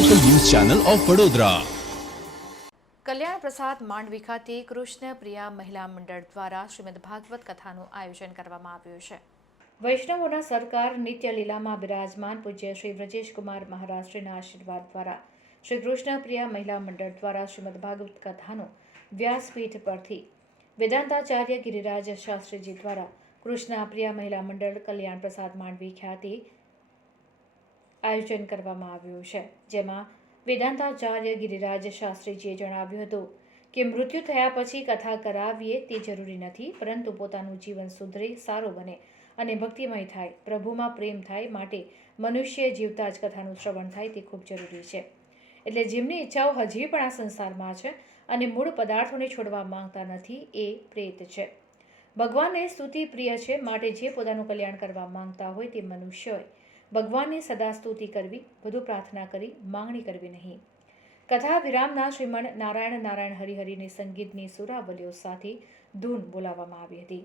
Channel of Vadodara Kalyan Prasad Mandvi ખાતે કૃષ્ણ પ્રિયા મહિલા મંડળ દ્વારા શ્રીમદ ભાગવત કથાનું આયોજન કરવામાં આવ્યું છે. વૈષ્ણવોના સરકાર નિત્ય લીલામાં બિરાજમાન પૂજ્ય શ્રી વ્રજેશકુમાર મહારાષ્ટ્રના આશીર્વાદ દ્વારા શ્રી કૃષ્ણ પ્રિયા મહિલા મંડળ દ્વારા શ્રીમદ ભાગવત કથાનું વ્યાસપીઠ પરથી વેદાંતાચાર્ય ગિરિરાજ શાસ્ત્રીજી દ્વારા કૃષ્ણ પ્રિયા મહિલા મંડળ કલ્યાણ પ્રસાદ માંડવી ખ્યાતિ આયોજન કરવામાં આવ્યું છે. જેમાં વેદાંતાચાર્ય ગિરિરાજ શાસ્ત્રીજીએ જણાવ્યું હતું કે, મૃત્યુ થયા પછી કથા કરાવીએ તે જરૂરી નથી, પરંતુ પોતાનું જીવન સુધરે સારું બને અને ભક્તિમય થાય, પ્રભુમાં પ્રેમ થાય માટે મનુષ્ય જીવતા જ કથાનું શ્રવણ થાય તે ખૂબ જરૂરી છે. એટલે જેમની ઈચ્છાઓ હજી પણ આ સંસારમાં છે અને મૂળ પદાર્થોને છોડવા માંગતા નથી, એ પ્રેત છે. ભગવાનને સ્તુતિ પ્રિય છે, માટે જે પોતાનું કલ્યાણ કરવા માંગતા હોય તે મનુષ્યોએ ભગવાનની સદા સ્તુતિ કરવી, વધુ પ્રાર્થના કરી, માંગણી કરવી નહીં. કથા વિરામના શ્રીમણ નારાયણ નારાયણ હરિહરિની સંગીતની સુરાવલીઓ સાથે ધૂન બોલાવવામાં આવી હતી.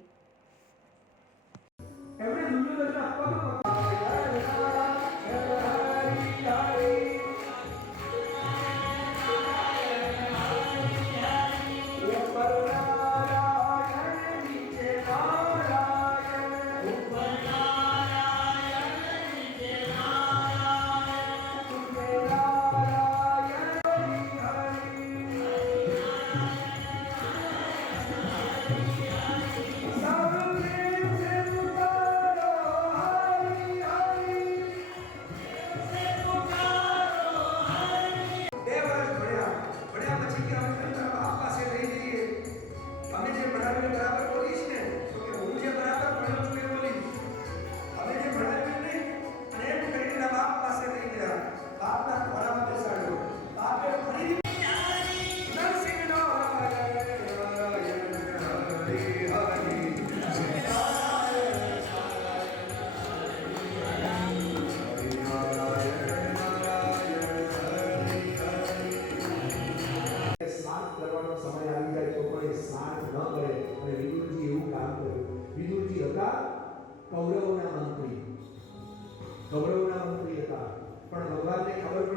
એ સ્નાન ન કરે અને વિદુરજી એવું કામ કર્યું. વિદુરજી હતા કૌરવના મંત્રી. કૌરવના મંત્રી હતા. પણ ભગવાનને ખબર